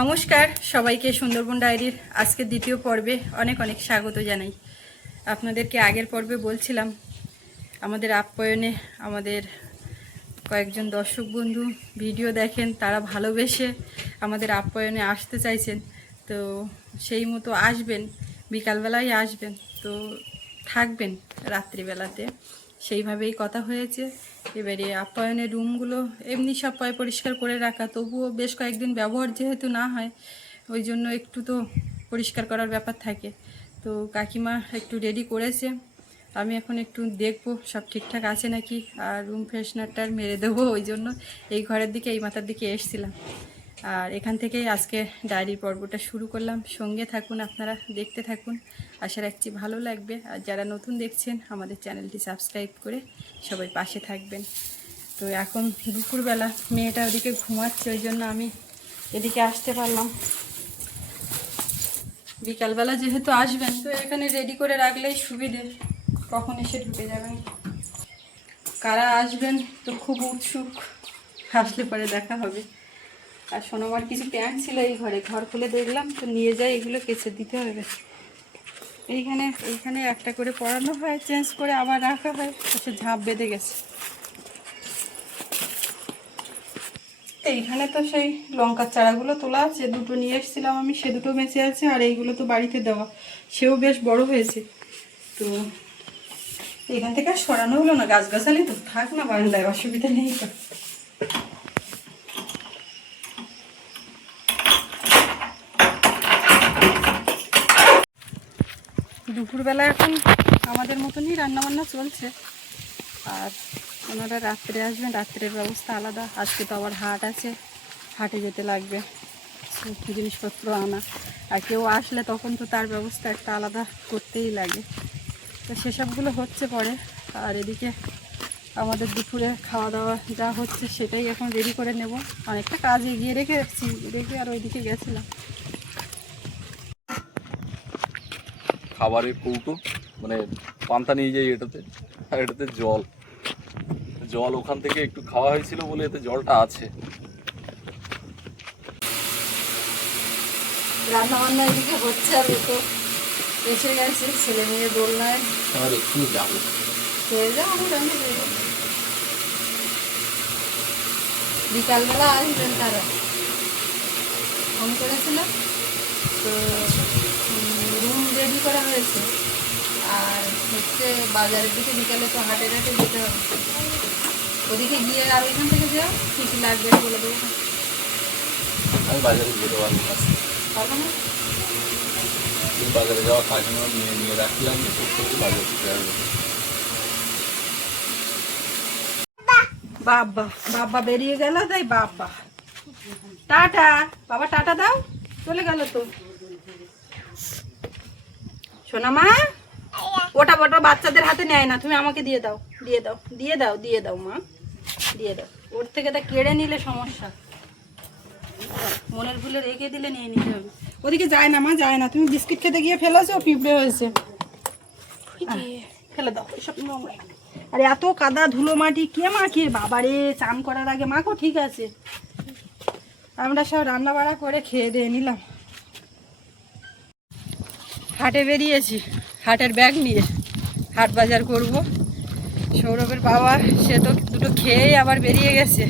নমস্কার সবাইকে সুন্দরবন ডায়েরির আজকের দ্বিতীয় পর্বে অনেক অনেক স্বাগত জানাই। আপনাদেরকে আগের পর্বে বলছিলাম আমাদের আপ্যায়নে আমাদের কয়েকজন দর্শক বন্ধু ভিডিও দেখেন, তারা ভালোবেসে আমাদের আপ্যায়নে আসতে চাইছেন। তো সেই মতো আসবেন, বিকালবেলায় আসবেন, তো থাকবেন রাত্রিবেলাতে, সেইভাবেই কথা হয়েছে। এবারে আপ্যায়নের রুমগুলো এমনি সব পরিষ্কার করে রাখা, তবুও বেশ কয়েকদিন ব্যবহার যেহেতু না হয়, ওই জন্য একটু তো পরিষ্কার করার ব্যাপার থাকে। তো কাকিমা একটু রেডি করেছে, আমি এখন একটু দেখব সব ঠিকঠাক আছে নাকি, আর রুম ফ্রেশনারটা মেরে দেবো। ওই জন্য এই ঘরের দিকে, এই মাথার দিকে এসছিলাম। আর এখান থেকেই আজকে ডায়েরির পর্বটা শুরু করলাম। সঙ্গে থাকুন, আপনারা দেখতে থাকুন, আশা রাখছি ভালো লাগবে। আর যারা নতুন দেখছেন আমাদের চ্যানেলটি সাবস্ক্রাইব করে সবাই পাশে থাকবেন। তো এখন দুপুরবেলা, মেয়েটা ওদিকে ঘুমাচ্ছে, ওই জন্য আমি এদিকে আসতে পারলাম। বিকালবেলা যেহেতু আসবেন, তো এখানে রেডি করে রাখলেই সুবিধে, কখন এসে ঢুকে যাবেন। কারা আসবেন তো খুব উৎসুক, আসলে পরে দেখা হবে। আর সোনামার কিছু প্যান্ট ছিল এই ঘরে, ঘর খুলে দেখলাম, তো নিয়ে যাই, এগুলো কেচে দিতে হবে। এইখানে একটা করে পরানো হয়, চেঞ্জ করে আবার রাখা হয়, সে ঝাঁপ বেঁধে গেছে। এইখানে তো সেই লঙ্কার চারাগুলো তোলা আছে, দুটো নিয়ে এসেছিলাম আমি, সে দুটো বেঁচে আছে। আর এইগুলো তো বাড়িতে দেওয়া, সেও বেশ বড় হয়েছে। তো এখান থেকে আর সরানো হলো না, গাছগাছালি তো থাক না বারান্দায়, অসুবিধা নেই তো। দুপুরবেলা এখন আমাদের মতনই রান্নাবান্না চলছে। আর ওনারা রাত্রে আসবেন, রাত্রের ব্যবস্থা আলাদা। আজকে তো আবার হাট আছে, হাটে যেতে লাগবে, জিনিসপত্র আনা। আর কেউ আসলে তখন তো তার ব্যবস্থা একটা আলাদা করতেই লাগে। তো সেসবগুলো হচ্ছে পরে। আর এদিকে আমাদের দুপুরে খাওয়া দাওয়া যা হচ্ছে সেটাই এখন রেডি করে নেব। অনেকটা কাজ এগিয়ে রেখে আর ওইদিকে গেছিলাম। খাবারের কৌটো মানে পান্তা নিয়ে যাই এটাতে, আর এটাতে জল ওখান থেকে একটু খাওয়া হয়েছিল বলে এতে জলটা আছে। রান্না বান্না এদিকে হচ্ছে, আর তো এসে গেছে ছেলে মেয়ে দোলনায়। আর একটু যাবো, খেয়ে যাও, বিকালবেলা আসবেন, তারা ফোন করেছিল। তো রুম রেডি করা হয়েছে। আর হচ্ছে বাজারের দিকে বিকালে তো হাটে যেতে হবে, ওদিকে গিয়ে আর ওইখান থেকে যাও, কী কী লাগবে বলে দেবো। আমি বাজারে যেতে পারবো না, বাজারে যাওয়া কাজ নিয়ে রাখলাম, বাজার দিতে আসবো। বাবা বাবা বেরিয়ে গেল, তাই বাবা টাটা, বাবা টাটা দাও, চলে গেল তো। শোনা মা, ওটা বাচ্চাদের হাতে নেয় না, তুমি আমাকে দিয়ে দাও মা, দিয়ে দাও। ওর থেকে তা কেড়ে নিলে সমস্যা, মনের ভুলে রেখে দিলে নিয়ে নিতে হবে। ওদিকে যায় না মা, যায় না। তুমি বিস্কিট খেতে গিয়ে ফেলেছো, পিঁপড়ে হয়েছে, ফেলে দাও এসব নোংরা। আর এত কাদা ধুলো মাটি কে মাখে বাবারে, চান করার আগে মাখো, ঠিক আছে। আমরা সব রান্না বাড়া করে খেয়ে দিয়ে নিলাম। হাটে বেরিয়েছি, হাটের ব্যাগ নিয়ে হাট বাজার করব। সৌরভের বাবা সে তো দুটো খেয়েই আবার বেরিয়ে গেছে।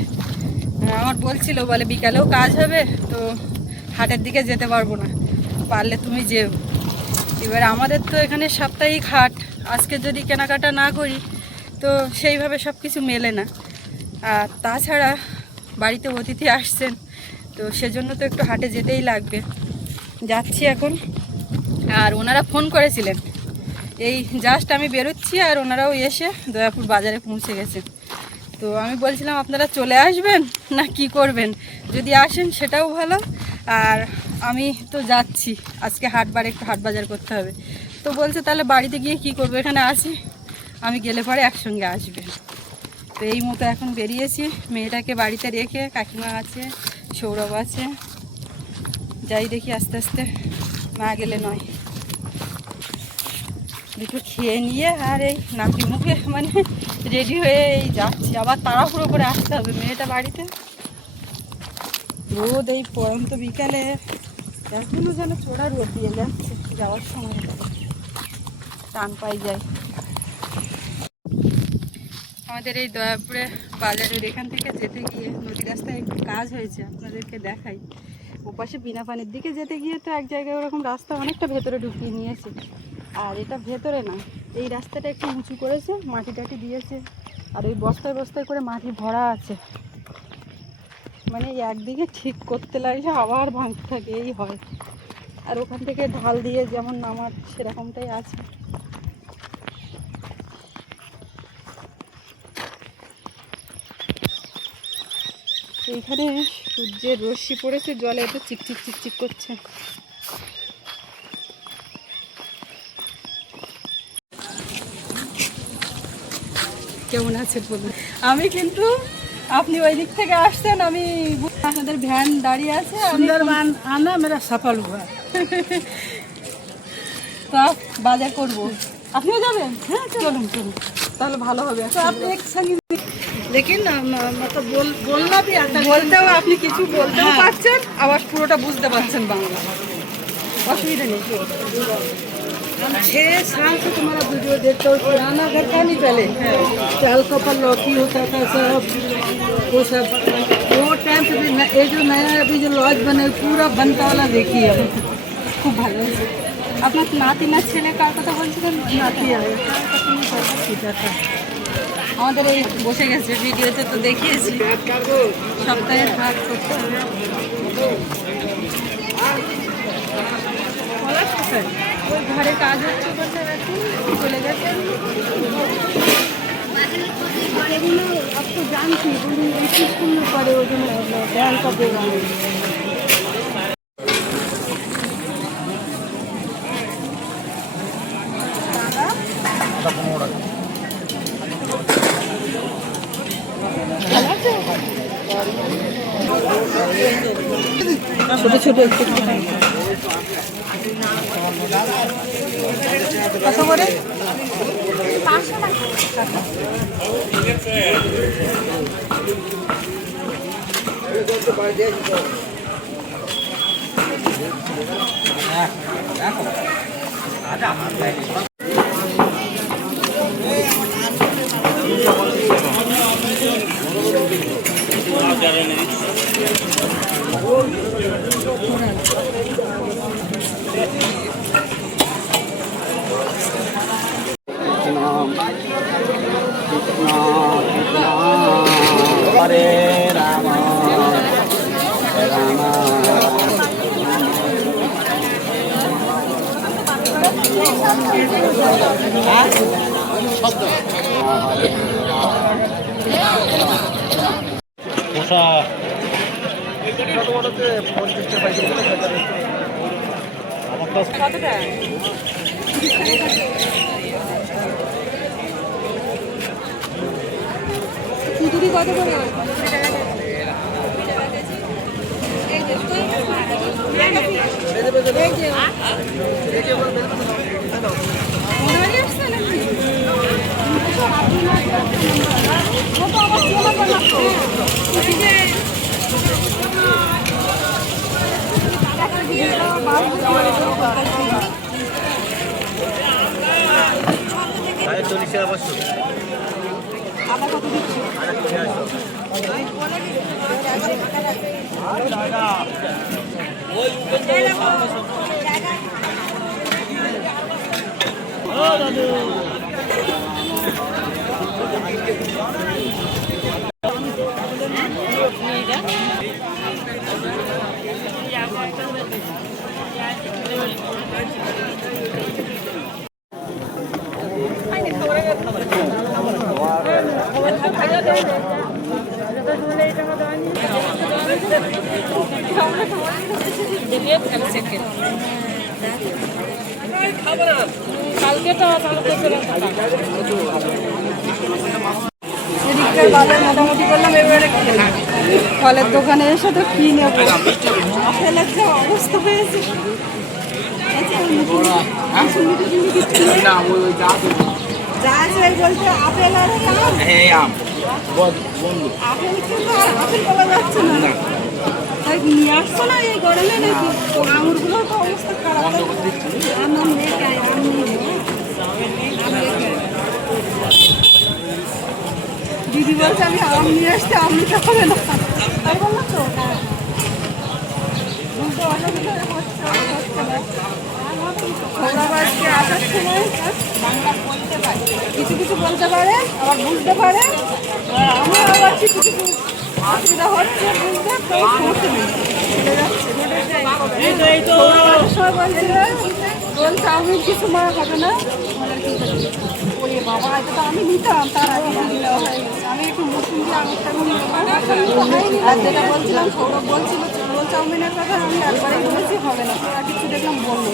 আমার বলছিল, বলে বিকালেও কাজ হবে, তো হাটের দিকে যেতে পারবো না, পারলে তুমি যেও। এবার আমাদের তো এখানে সাপ্তাহিক হাট, আজকে যদি কেনাকাটা না করি তো সেইভাবে সব কিছু মেলে না। আর তাছাড়া বাড়িতে অতিথি আসছেন, তো সেজন্য তো একটু হাটে যেতেই লাগবে। যাচ্ছি এখন। আর ওনারা ফোন করেছিলেন, এই জাস্ট আমি বেরোচ্ছি, আর ওনারাও এসে দয়াপুর বাজারে পৌঁছে গেছেন। তো আমি বলছিলাম আপনারা চলে আসবেন না কি করবেন, যদি আসেন সেটাও ভালো। আর আমি তো যাচ্ছি, আজকে হাটবার একটু হাট বাজার করতে হবে। তো বলছে তাহলে বাড়িতে গিয়ে কি করবো, এখানে আসি, আমি গেলে পরে একসঙ্গে আসবে। তো এই মতো এখন বেরিয়েছি, মেয়েটাকে বাড়িতে রেখে, কাকিমা আছে, সৌরভ আছে, যাই দেখি আস্তে আস্তে, না গেলে নয়। দুটো খেয়ে নিয়ে আর এই নাকি মুখে মানে রেডি হয়ে এই যাচ্ছি, আবার তাড়াহুড়ো করে আসতে হবে, মেয়েটা বাড়িতে। রোদ এই পরন্ত বিকালে এখনো যেন চোরা রোদ দিয়ে যাচ্ছে, যাওয়ার সময় টান পাই যায়। আমাদের এই দয়াপুরে বাজারের এখান থেকে যেতে গিয়ে নদী রাস্তায় একটু কাজ হয়েছে, আপনাদেরকে দেখাই। ওপাশে বিনা পানির দিকে যেতে গিয়ে তো এক জায়গায় ওরকম রাস্তা অনেকটা ভেতরে ঢুকিয়ে নিয়েছে, আর এটা ভেতরে না, এই রাস্তাটা একটু উঁচু করেছে, মাটি টাটি দিয়েছে, আর ওই বস্তায় বস্তায় করে মাটি ভরা আছে। মানে একদিকে ঠিক করতে লাগলে আবার ভাঙতে থাকে, এই হয়। আর ওখান থেকে ঢাল দিয়ে যেমন নামার সেরকমটাই আছে। এইখানে সূর্যের রশ্মি পড়েছে জলে, এত চিকচিক চিকচিক করছে। কেমন আছে বলুন। আমি কিন্তু আপনি ওই দিক থেকে আসছেন, আমি আপনাদের ভ্যান দাঁড়িয়ে আছে, सुंदरबन आना मेरा सफल हुआ। তা বাজার করব, আপনিও যাবেন? হ্যাঁ চলুন চলুন, তাহলে ভালো হবে। तो आप एक संग लेकिन मतलब बोलना भी आता है। বলতেও আপনি কিছু বলতেও পারছেন, আবার পুরোটা বুঝতে পারছেন বাংলা, অসুবিধা নেই। हम 6 साल से तुम्हारा वीडियो देखते हो, पुराना घर था नहीं पहले, चाल कपल लौकी होता था सब, वो सब वो टाइम से भी ये जो नया अभी जो लॉज बने पूरा बनता वाला देखिए अब। খুব ভালো হয়েছে। আপনার নাতি না ছেলে কার কথা বলছিলেন? नाती आए ठीक है। আমাদের এই বসে গেছে, ভিডিওতে তো দেখিয়েছি, সপ্তাহের হাট করতে হবে। ওই ঘরে কাজ হচ্ছে বলতে এখন চলে গেছেন। एগুলো अब तो जानती हूँ एक स्कूल में पढ़े वो जो बयान का प्रोग्राम ছোটো ছোটো একটু কত করে? 500 টাকা। हरे राम राम কতটা? খিচুড়ি কত করে? এদিককার বাজার মোটামুটি করলাম, এবারে ফলের দোকানে এসে তো কি নেব, আপেলের যে অবস্থা হয়েছে। যা আছে বলতে আপেল আর আপেল কিন্তু আপেল পাওয়া যাচ্ছে না। নিয়ে আসছো না এই গরমে নাকি আঙুরগুলো তো অবস্থা খারাপ আম লেকে আয় আম দিদি বলছে আমি আম নিয়ে আসতে আম নিতে হবে না তাই বললাম তো বুঝতে অসুবিধা হচ্ছে আজকে আসার সময় বাংলা বলতে পারে কিছু কিছু বলতে পারে আবার বুঝতে পারে আমি আবার কিছু কিছু অসুবিধা হচ্ছে বুঝতে পড়তে চলে যাচ্ছে বলছে আমি কিছু মা হবে না ওরে বাবা এটা তো আমি নিতাম তার আগে দেওয়া হয়ে গেছে আমি একটু নতুন দিয়ে আর যেটা বলছিলাম সৌরভ বলছিল রোল চাউমিনের কথা আমি একবারেই বলেছি হবে না তোরা কিছু দেখলাম বললো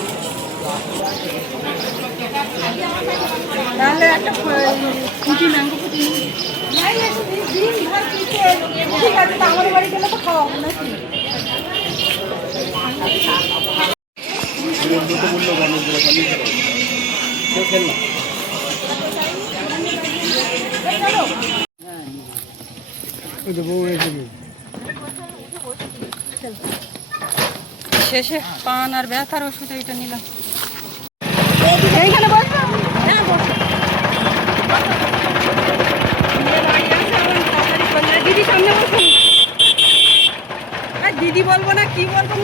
তাহলে একটা ফুটি ম্যাঙ্গো ফুটি ঠিক আছে তা আমাদের বাড়ি গেলে তো খাওয়া হবে নাকি শেষে পান আর ব্যথার ওষুধ এইটা নিলাম এইখানে বসবো হ্যাঁ বসো দিদি সামনে বসুন দিদি বলবো না কি বলবো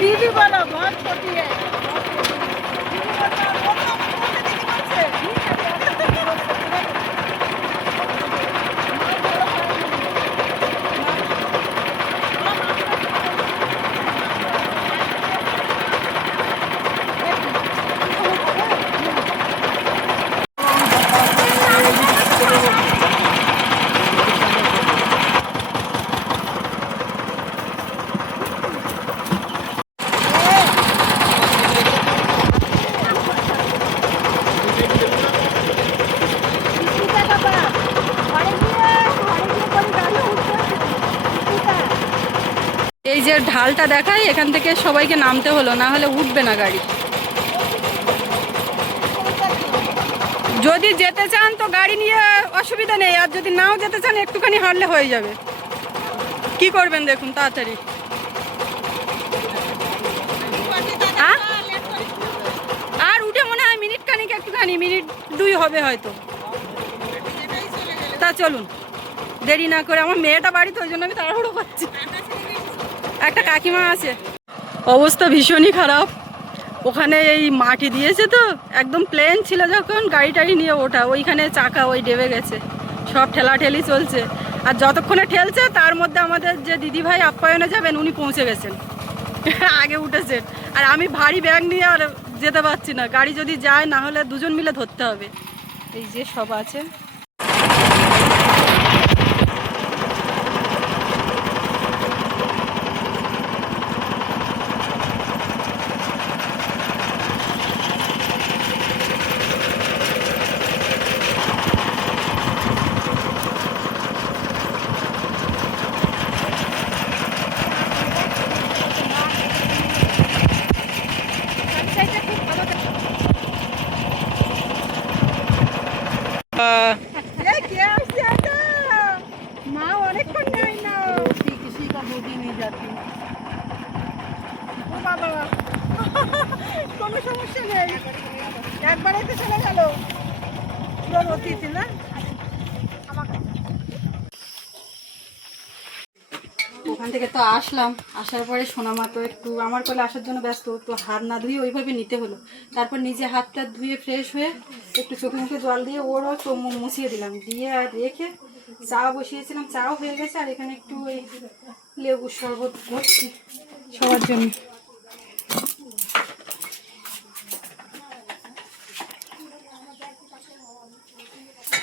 দিদি বলো ঘর পটিয়ে এই যে ঢালটা দেখাই এখান থেকে সবাইকে নামতে হলো না হলে উঠবে না গাড়ি যদি যেতে চান তো গাড়ি নিয়ে অসুবিধা নেই আর যদি নাও যেতে চান একটুখানি হাঁটলে হয়ে যাবে কি করবেন দেখুন তাড়াতাড়ি আর উঠে মনে হয় মিনিট খানিক একটুখানি মিনিট 2 হবে হয়তো তা চলুন দেরি না করে আমার মেয়েটা বাড়িতে ওই জন্য আমি তাড়াহুড়ো করছি একটা কাকিমা আছে অবস্থা ভীষণই খারাপ ওখানে এই মাটি দিয়েছে তো একদম প্লেন ছিল যখন গাড়ি টাড়ি নিয়ে ওঠা ওইখানে চাকা ওই ডেবে গেছে সব ঠেলাঠেলি চলছে আর যতক্ষণে ঠেলছে তার মধ্যে আমাদের যে দিদিভাই আপ্যায়নে যাবেন উনি পৌঁছে গেছেন আগে উঠেছেন আর আমি ভারী ব্যাগ নিয়ে আর যেতে পারছি না গাড়ি যদি যায় না হলে দুজন মিলে ধরতে হবে এই যে সব আছে মা অনেকক্ষণ নেই না কিসি কা বডি নিয়ে যাচ্ছি ও বাবা কোনো সমস্যা নেই একবারে তো চলে গেল পুরো অতিথি না ওখান থেকে তো আসলাম আসার পরে সোনামা তো একটু আমার কোলে আসার জন্য ব্যস্ত তো হাত না ধুয়ে ওইভাবে নিতে হলো তারপর নিজে হাতটা ধুয়ে ফ্রেশ হয়ে একটু চোখে মুখে জল দিয়ে ওরও চোখ মুখ মুছিয়ে দিলাম দিয়ে আর রেখে চা বসিয়েছিলাম চাও হয়ে গেছে আর এখানে একটু ওই লেবুর শরবত করছি সবার জন্য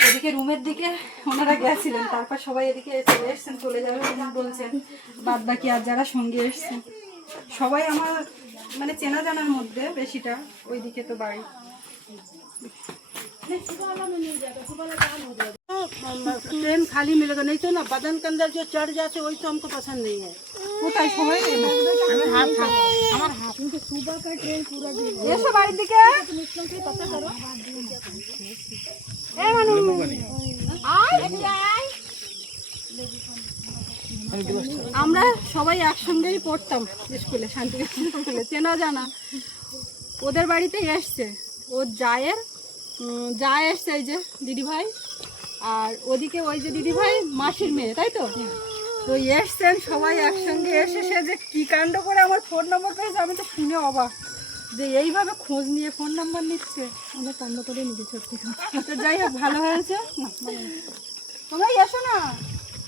এদিকে রুমের দিকে ওনারা গেছিলেন তারপর সবাই এদিকে চলে এসছেন চলে যাবে বলছেন বাদ বাকি আর যারা সঙ্গে এসছেন সবাই আমার মানে চেনা জানার মধ্যে বেশিটা ওইদিকে তো বাড়ি ट्रेन खाली मिलेगा नहीं तो ना बदन के अंदर जो चढ़ जाते वही तो हमको पसंद नहीं है কোথায় সবাই हमार हाथ में सुबह का ट्रेन पूरा दिन এসো বাড়ির দিকে पता करो এ মানু আমরা সবাই একসঙ্গেই পড়তাম স্কুলে, শান্তিনিকেতন স্কুলে, চেনা জানা। ওদের বাড়িতে এসছে, ওর যা এসছে, এই যে দিদিভাই, আর ওদিকে ওই যে দিদিভাই মাসির মেয়ে, তাই তো? তো এসছেন সবাই একসঙ্গে, এসে সে যে কী কাণ্ড করে আমার ফোন নম্বর পেয়েছে, আমি তো শুনে অবাক যে এইভাবে খোঁজ নিয়ে ফোন নাম্বার নিচ্ছে। আমরা কাণ্ড করে নিতে সত্যি। তো যাই হোক, ভালো হয়েছে। তোমরা এসো না,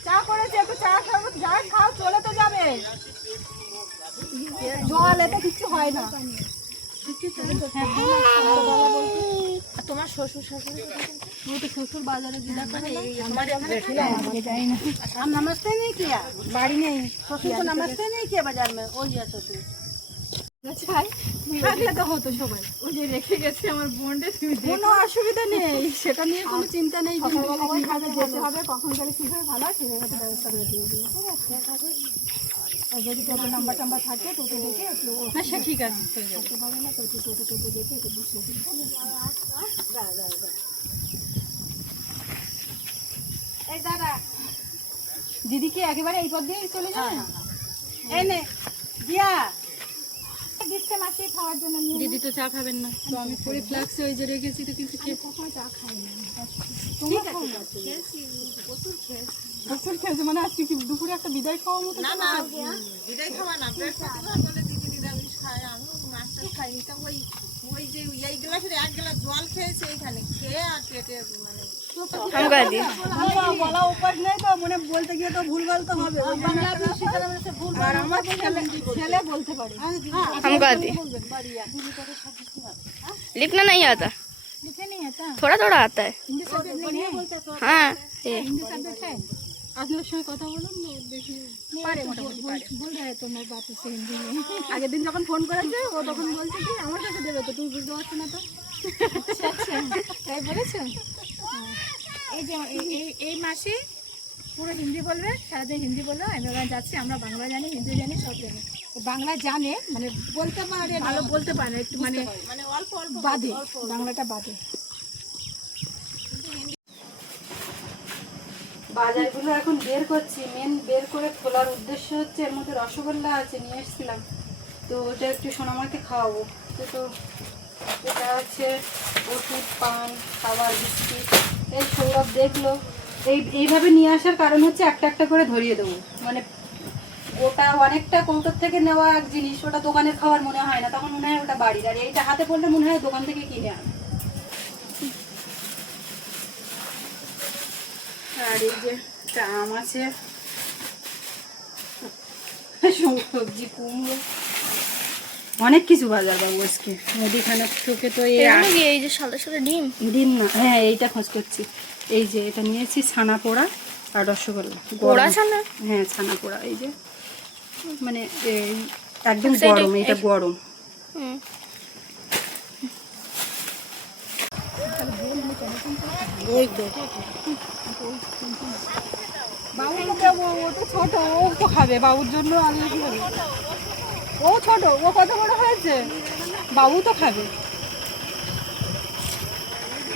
চা করেছে, একটু চা খাবো, যা খাও চলে তো যাবে, জল এতে কিছু হয় না। তোমার শ্বশুর শাশুড়ি তো শ্বশুর বাজারে দিদা করে हम नमस्ते नहीं किया, বাড়ি নেই। ससुर को नमस्ते नहीं किया बाजार में, ओ लिया ससुर। থাকলে তো হতো সবাই। ওই যে রেখে গেছে আমার বোনটা, কোনো অসুবিধা নেই, সেটা নিয়ে কোনো চিন্তা নেই। যেতে হবে, কখন গেলে কী হবে ভালো, সেটার কাছে ব্যবস্থা করে দিয়ে দিই। আর যদি টোটো নাম্বার টাম্বার থাকে, টোটো দেখে একটু, হ্যাঁ সে ঠিক আছে, হয়ে যাবে। টোটো দেখে একটু বুঝিয়ে দিই। ए दादा, দিদি কি একেবারে এই পথ দিয়ে চলে যাবে? ए ने दिया দিচ্ছে মাসি খাওয়ার জন্য। দিদি তো চা খাবেন না, তো আমি পরে ফ্লাক্সে ওই যে রেখেছি, তো কিন্তু কে কখনো চা খাই না। ঠিক আছে, প্রচুর খেয়েছে। মানে আজকে কি দুপুরে একটা বিদায় খাওয়ার মতো? ना ना বিদায় খাওয়া না, ব্রেকফাস্ট না বলে দিদি নিরামিষ খায়, আমি মাছটা খাই নি। তা ওই যে এই গ্লাসের এক গ্লাস জল খেয়েছে, এখানে খেয়ে আর পেটে মানে বলা উপাস নেই তো, মনে বলতে গিয়ে তো ভুল বলতে হবে। আর আমার ছেলে বলতে পারে। हमको आती लिखना नहीं आता, थोड़ा थोड़ा आता है। हाँ ये हिंदी सब्जेक्ट है। আপনার সঙ্গে কথা বলুন, দেখি পারে, মোটামুটি বল রहा है তোমার বাত से हिंदी में। আগের দিন যখন ফোন করেছে, ও তখন বলছে কি আমার কাছে দেবে, তো তুমি বুঝতে পারছো না তো। আচ্ছা আচ্ছা, তাই বলেছো। এই যে এই মাসে পুরো হিন্দি বলবে, সারাদিন হিন্দি বলবে। আমি ওরা যাচ্ছি, আমরা বাংলা জানি, হিন্দি জানি, সব জানি। বাংলা জানে, মানে বলতে পারে, ভালো বলতে পারে একটু, মানে অল্প অল্প বাদে, বাংলাটা বাদে। বাজারগুলো এখন বের করছি, মেন বের করে খোলার উদ্দেশ্য হচ্ছে এর মধ্যে রসগোল্লা আছে, নিয়ে এসেছিলাম, তো ওটা একটু সোনামাকে খাওয়াবো। তো এটা হচ্ছে ওষুধ, পান, খাবার, বিস্কিট। এই সৌরভ দেখলো, এইভাবে নিয়ে আসার কারণ হচ্ছে একটা একটা করে ধরিয়ে দেবো। মানে ওটা অনেকটা কৌটোর থেকে নেওয়া এক জিনিস, ওটা দোকানের খাবার মনে হয় না, তখন মনে হয় ওটা বাড়ির। আর এইটা হাতে পড়লে মনে হয় দোকান থেকে কিনে আনে। আর এই যে একটা আম আছে, সবজি, কুমড়ো, অনেক কিছু বাজার বাবু আজকে মুদিখানা থেকে। তো এই যে সাদা সাদা ডিম ডিম না, হ্যাঁ এইটা খোঁজ করছি। এই যে এটা নিয়েছি, ছানা পোড়া আর রসগোল্লা। পোড়া ছানা? হ্যাঁ ছানা পোড়া, এই যে মানে একদম গরম, এটা গরম। বাবুকে দেবো, ও তো ছোট, ও তো খাবে, বাবুর জন্য আনলে কি হবে? ও ছোট, ও কত বড় হয়েছে, বাবু তো খাবে।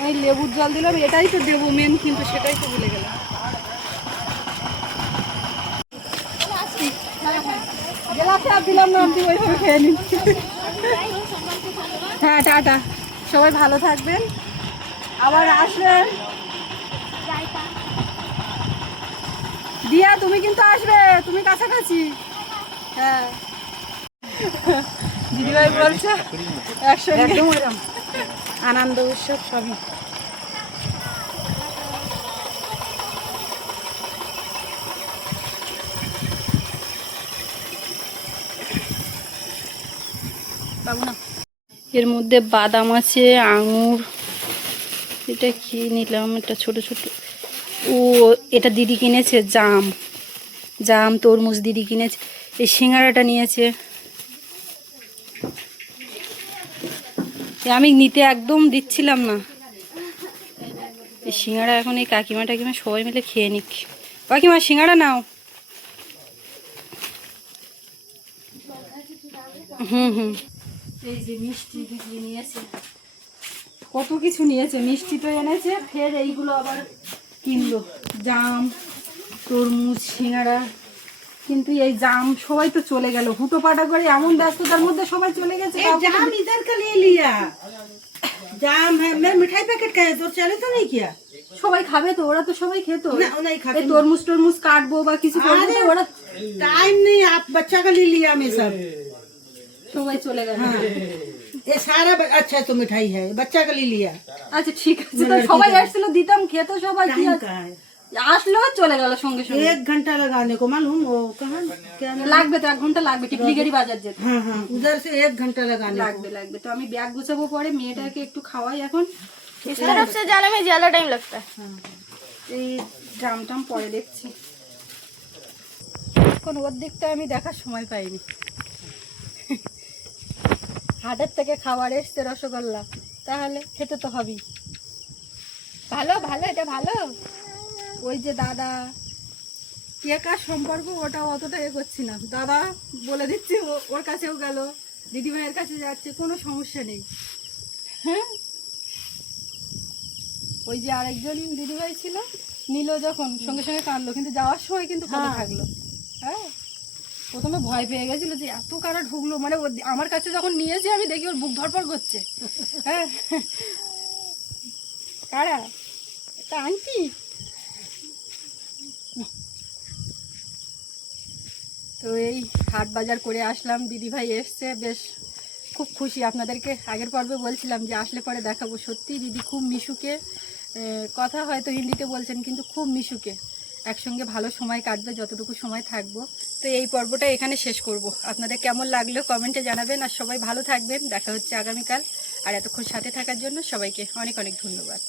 এই লেবুর জল দিলাম, এটাই তো দেবো মেন, কিন্তু সেটাই তো ভুলে গেলাম। গেলাসে আর দিলাম না, আপনি ওইভাবে খেয়ে নিন। হ্যাঁ টাটা, সবাই ভালো থাকবেন, আবার আসবেন। দিয়া তুমি কিন্তু আসবে, তুমি কাছাকাছি। হ্যাঁ দিদিভাই বলছে একসঙ্গে আনন্দ উৎসব সবই। এর মধ্যে বাদাম আছে, আঙুর, এটা কি নিলাম, এটা ছোট ছোট। ও এটা দিদি কিনেছে, জাম, তরমুজ দিদি কিনেছে। এই সিঙ্গাড়াটা নিয়েছে, আমি নিতে একদম দিচ্ছিলাম না। এই সিঙ্গাড়া এখন এই কাকিমা টাকিমা সবাই মিলে খেয়ে নিক। কাকিমা সিঙ্গাড়া নাও। হুম, এই যে মিষ্টি দিদি নিয়েছে, কত কিছু নিয়েছে, মিষ্টি তো এনেছে, ফের এইগুলো আবার কিনলো, জাম, তরমুজ, সিঙ্গাড়া, কিন্তু এই জাম সবাই তো চলে গেল, হুটো পাটা করে এমন ব্যস্ততার মধ্যে সবাই চলে গেছে। जाम इधर का ले लिया, जाम है। मैं मिठाई पैकेट का है तो चले तो नहीं किया সবাই খাবে তো, ওরা তো সবাই খেত। ना, नहीं खाते। এই তরমুজ টরমুজ কাটবো বা কিছু করবো তো ওরা टाइम नहीं, आप बच्चा का ले लिया मैं सब। সবাই চলে গেল। हाँ, ये सारा अच्छा तो मिठाई है, बच्चा का ले लिया। আচ্ছা ঠিক আছে, তো সবাই আসছিল দিতাম খেতো সবাই, কি टाइम আছে? का है, আসলো চলে গেল সঙ্গে সঙ্গে। 1 घंटा लगाने को मालूम, वो कहाँ क्या नाम? লাগবে তো 1 ঘন্টা লাগবে, টিকলিগেরি বাজার যেতে हाँ हाँ, उधर से 1 घंटा लगाने को। লাগবে। তো আমি ব্যাগ গুছাবো পরে, মেয়েটাকে একটু খাওয়াই এখন। इस तरफ से जाने में ज्यादा टाइम लगता है। এই জাম টাম পরে দেখছি, এখন ওর দিকটা আমি দেখার সময় পাইনি। হাটের থেকে খাবার এসছে রসগোল্লা, তাহলে খেতে তো হবেই। ভালো ভালো, এটা ভালো। ওই যে দাদা, কে কার সম্পর্ক ওটা অতটা করছি না, দাদা বলে দিচ্ছি, ওর কাছেও গেল, দিদিভাইয়ের কাছে যাচ্ছে, কোনো সমস্যা নেই। হ্যাঁ, ওই যে আরেকজন দিদিভাই ছিল, নিল যখন সঙ্গে সঙ্গে কাঁদলো, কিন্তু যাওয়ার সময় কিন্তু কথা থাকলো। হ্যাঁ, প্রথমে ভয় পেয়ে গেছিল যে এত কারা ঢুকলো, মানে আমার কাছে যখন নিয়েছে আমি দেখি ওর বুক ধরপড় করছে। হ্যাঁ, কারা একটা আন্টি। তো এই হাট বাজার করে আসলাম, দিদিভাই এসছে, বেশ খুব খুশি। আপনাদেরকে আগের পর্বে বলছিলাম যে আসলে পরে দেখাবো। সত্যি দিদি খুব মিশুকে, কথা হয়তো হিন্দিতে বলছেন কিন্তু খুব মিশুকে, একসঙ্গে ভালো সময় কাটবে যতটুকু সময় থাকবো। তো এই পর্বটা এখানে শেষ করব। আপনাদের কেমন লাগলো কমেন্টে জানাবেন, আর সবাই ভালো থাকবেন। দেখা হচ্ছে আগামীকাল। আর এতক্ষণ সাথে থাকার জন্য সবাইকে অনেক অনেক ধন্যবাদ।